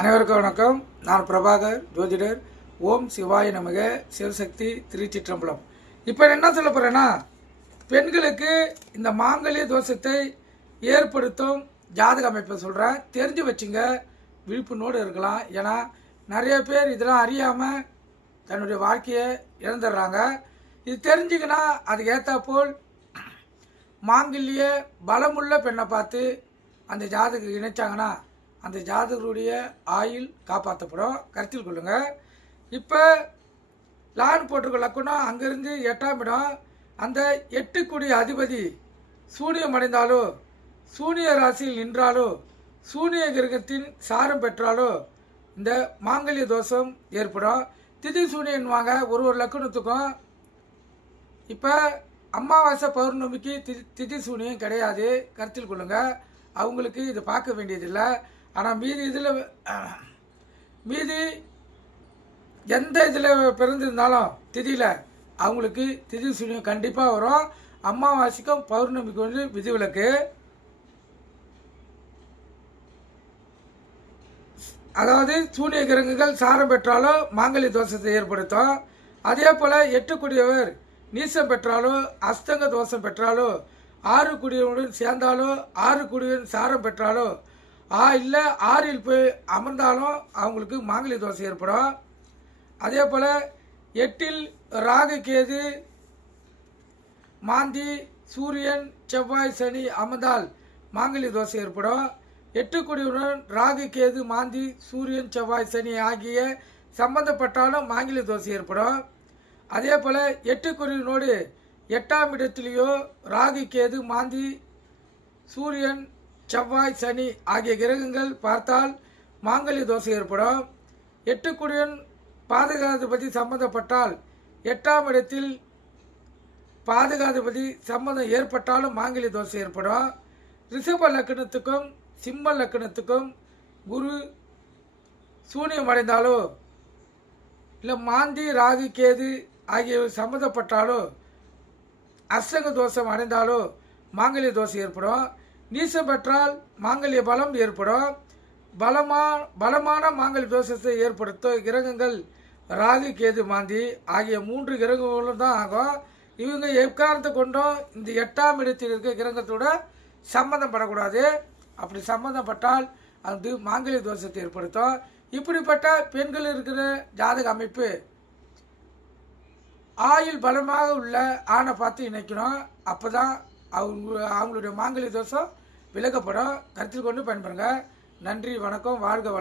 அனைவருக்கும் வணக்கம். நான் பிரபாகர், ஜோதிடர். ஓம் சிவாய நமக. சிவசக்தி, திருச்சிற்றம்பலம். இப்போ என்ன சொல்ல போகிறேன்னா, பெண்களுக்கு இந்த மாங்கல்ய தோஷத்தை ஏற்படுத்தும் ஜாதக அமைப்பை சொல்கிறேன். தெரிஞ்சு வச்சுங்க, விழிப்புணோடு இருக்கலாம். ஏன்னா நிறைய பேர் இதெல்லாம் அறியாமல் தன்னுடைய வாழ்க்கையை இழந்துடுறாங்க. இது தெரிஞ்சுக்கினா அதுக்கு ஏற்றாப்போல் மாங்கல்ய பலமுள்ள பெண்ணை பார்த்து அந்த ஜாதகம் இணைச்சாங்கன்னா அந்த ஜாதகருடைய ஆயுள் காப்பாற்றப்படும். கருத்தில் கொள்ளுங்கள். இப்போ லான் போட்டிருக்க லக்குனம் அங்கேருந்து 8ஆம் இடம். அந்த 8 அதிபதி சூனியம் அடைந்தாலோ, சூனிய ராசியில் நின்றாலோ, சூனிய கிரகத்தின் சாரம் பெற்றாலோ இந்த மாங்கல்ய தோஷம் ஏற்படும். திதி சூனியன்வாங்க ஒரு லக்குனத்துக்கும். இப்போ அமாவாசை பௌர்ணமிக்கு திதி சூனியம் கிடையாது. கருத்தில் கொள்ளுங்கள். அவங்களுக்கு இதை பார்க்க வேண்டியதில்லை. ஆனால் மீதி எந்த இதில் பிறந்திருந்தாலும் திதியில் அவங்களுக்கு திதி சூனியம் கண்டிப்பாக வரும். அமாவாசைக்கும் பௌர்ணமிக்கு வந்து விதிவிலக்கு. அதாவது சூனிய கிரகங்கள் சாரம் பெற்றாலும் மாங்கல்ய தோஷத்தை ஏற்படுத்தும். அதே போல் 8 நீசம் பெற்றாலோ, அஸ்தங்க தோஷம் பெற்றாலோ, 6 சேர்ந்தாலோ, 6 சாரம் பெற்றாலோ, இல்லை 6 போய் அமர்ந்தாலும் அவங்களுக்கு மாங்கல்ய தோஷம் ஏற்படும். அதே போல் 8 ராகு கேது மாந்தி சூரியன் செவ்வாய் சனி அமர்ந்தால் மாங்கல்ய தோஷம் ஏற்படும். 8 ராகு கேது மாந்தி சூரியன் செவ்வாய் சனி ஆகிய சம்பந்தப்பட்டாலும் மாங்கல்ய தோஷம் ஏற்படும். அதே போல் 8 8ஆம் இடத்திலேயோ ராகு கேது மாந்தி சூரியன் செவ்வாய் சனி ஆகிய கிரகங்கள் பார்த்தால் மாங்கல்ய தோஷம் ஏற்படும். 8 பாதகாதிபதி சம்பந்தப்பட்டால் 8ஆம் இடத்தில் பாதகாதிபதி சம்பந்தம் ஏற்பட்டாலும் மாங்கல்ய தோஷம் ஏற்படும். ரிஷப லக்னத்துக்கும் சிம்ம லக்னத்துக்கும் குரு சூனியம் அடைந்தாலோ, இல்லை மாந்தி ராகு கேது ஆகியவை சம்பந்தப்பட்டாலோ, அஸ்தங்க தோஷம் அடைந்தாலோ மாங்கல்ய தோஷம் ஏற்படும். நீசம் பெற்றால் மாங்கல்ய பலம் ஏற்படும். பலமான மாங்கல்ய தோஷத்தை ஏற்படுத்தும் கிரகங்கள் ராகு கேது மாந்தி ஆகிய 3 கிரகங்களும் தான் ஆகும். இவங்க எக்காரணத்தை கொண்டும் இந்த 8ஆம் இடத்தில் இருக்க கிரகத்தோட சம்பந்தப்படக்கூடாது. அப்படி சம்பந்தப்பட்டால் அது மாங்கல்ய தோஷத்தை ஏற்படுத்தும். இப்படிப்பட்ட பெண்கள் இருக்கிற ஜாதக அமைப்பு ஆயுள் பலமாக உள்ள ஆணை பார்த்து இணைக்கணும். அப்போ தான் அவங்களுடைய மாங்கல்ய தோஷம் விலகப்படும். கருத்தில் கொண்டு பயன்படுங்க. நன்றி, வணக்கம், வாழ்க வளம்.